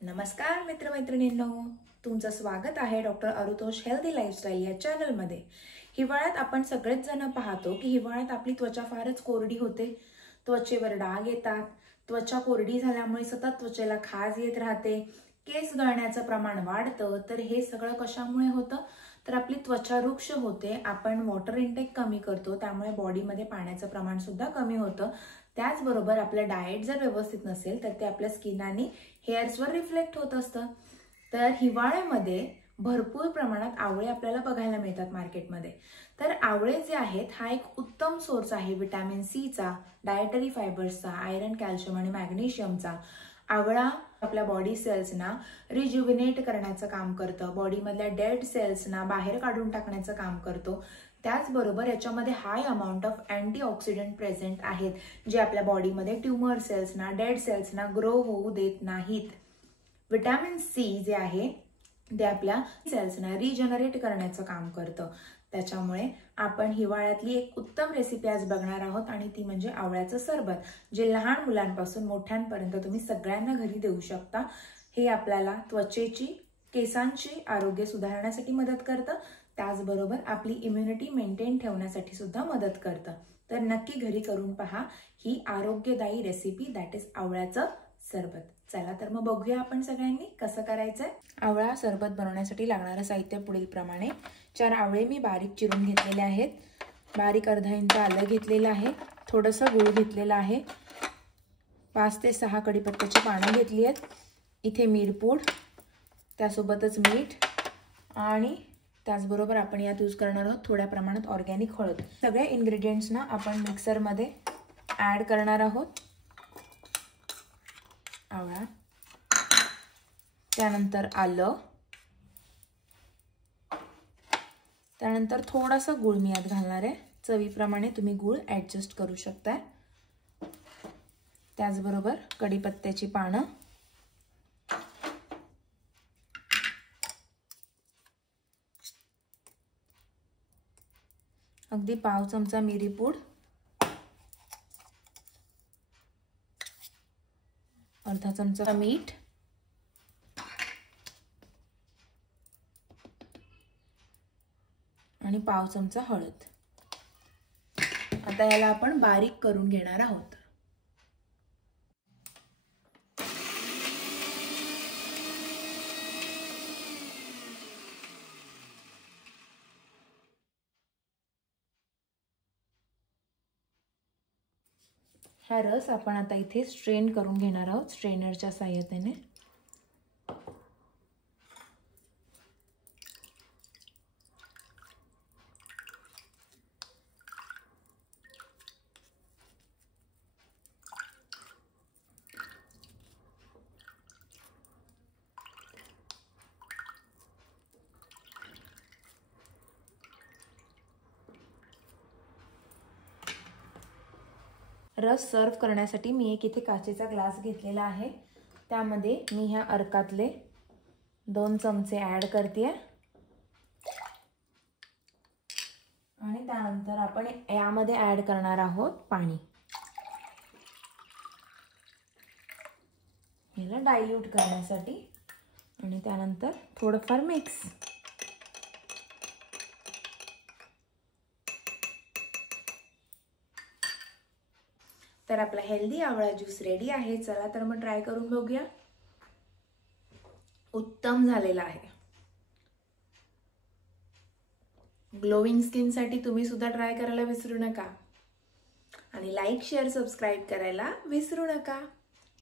नमस्कार मित्रमैत्रिणींनो, तुमचं स्वागत आहे डॉक्टर आरुतोष हेल्दी लाईफस्टाईल या चॅनलमध्ये। हिवाळ्यात आपण सगळेच जण पाहतो की हिवाळ्यात आपली त्वचा फारच कोरडी होते, त्वचेवर डाग येतात, त्वचा कोरडी झाल्यामुळे सतत त्वचेला खाज येत राहते, केस गळण्याचं प्रमाण वाढतं। तर हे सगळं कशामुळे होतं? तर आपली त्वचा रुक्ष होते, आपण वॉटर इंटेक कमी करतो, त्यामुळे बॉडीमध्ये पाण्याचं प्रमाण सुद्धा कमी होतं। त्याचबरोबर आपलं डाएट जर व्यवस्थित नसेल तर ते आपल्या स्किन आणि हेअर्सवर रिफ्लेक्ट होत असतं। तर हिवाळ्यामध्ये भरपूर प्रमाणात आवळे आपल्याला बघायला मिळतात मार्केटमध्ये। तर आवळे जे आहेत हा एक उत्तम सोर्स आहे विटॅमिन सी चा, डायटरी फायबर्सचा, आयरन, कॅल्शियम आणि मॅग्नेशियमचा। आवळा आपल्या बॉडी सेल्सना रिज्युव्हिनेट करण्याचं काम करतं, बॉडीमधल्या डेड सेल्सना बाहेर काढून टाकण्याचं काम करतो। त्याचबरोबर याच्यामध्ये हाय अमाउंट ऑफ अँटीऑक्सिडंट प्रेझेंट आहेत, जे आपल्या बॉडीमध्ये ट्यूमर सेल्सना, डेड सेल्सना ग्रो होऊ देत नाहीत। विटॅमिन सी जे आहे ते आपल्या सेल्सना रिजनरेट करण्याचं काम करतं। त्याच्यामुळे आपण हिवाळ्यातली एक उत्तम रेसिपी आज बघणार आहोत आणि ती म्हणजे आवळ्याचं सरबत, जे लहान मुलांपासून मोठ्यांपर्यंत तुम्ही सगळ्यांना घरी देऊ शकता। हे आपल्याला त्वचेची, केसांची आरोग्य सुधारण्यासाठी मदत करतं, त्याचबरोबर आपली इम्युनिटी मेंटेन ठेवण्यासाठी सुद्धा मदत करतं। तर नक्की घरी करून पहा ही आरोग्यदायी रेसिपी, दॅट इज आवळ्याचं सरबत। चला तर मग बघूया आपण सगळ्यांनी कसं करायचंय। आवळा सरबत बनवण्यासाठी लागणारं साहित्य पुढील प्रमाणे: 4 आवळे मी बारीक चिरून घेतलेले आहेत, बारीक अर्धा इंच आलं घेतलेलं आहे, थोडंसं गूळ घेतलेलं आहे, 5 ते 6 कढीपत्त्याची पानं घेतली आहेत, इथे मिरपूड, त्यासोबतच मीठ आणि त्याचबरोबर आपण यात यूज करणार आहोत थोड्या प्रमाणात ऑर्गॅनिक हळद। सगळ्या इन्ग्रेडियंट्सना आपण मिक्सरमध्ये ॲड करणार आहोत। आवळा, त्यानंतर आलं, त्यानंतर थोडासा गूळ मी यात घालणार आहे, चवीप्रमाणे तुम्ही गूळ ॲडजस्ट करू शकता। त्याचबरोबर कढीपत्त्याची पानं, अगदी पाव चमचा मिरीपूड, अर्धा चमचा मीठ आणि पाव चमचा हळद। आता याला आपण बारीक करून घेणार आहोत। हा रस आपण आता इथे स्ट्रेन करून घेणार आहोत स्ट्रेनरच्या सहाय्याने। रस सर्व करण्यासाठी मी एक इथे काचेचा ग्लास घेतलेला आहे, त्यामध्ये मी ह्या अर्कातले 2 चमचे ॲड करते आणि त्यानंतर आपण यामध्ये ॲड करणार आहोत पाणी। याला डायल्यूट करण्यासाठी आणि त्यानंतर थोडंफार मिक्स। तर आपला हेल्दी आवळा ज्यूस रेडी आहे। चला तर मग ट्राय करून बघूया। उत्तम झालेला आहे। ग्लोइंग स्किन साठी तुम्ही सुद्धा ट्राय करायला विसरू नका आणि लाईक, शेअर, सबस्क्राइब करायला विसरू नका।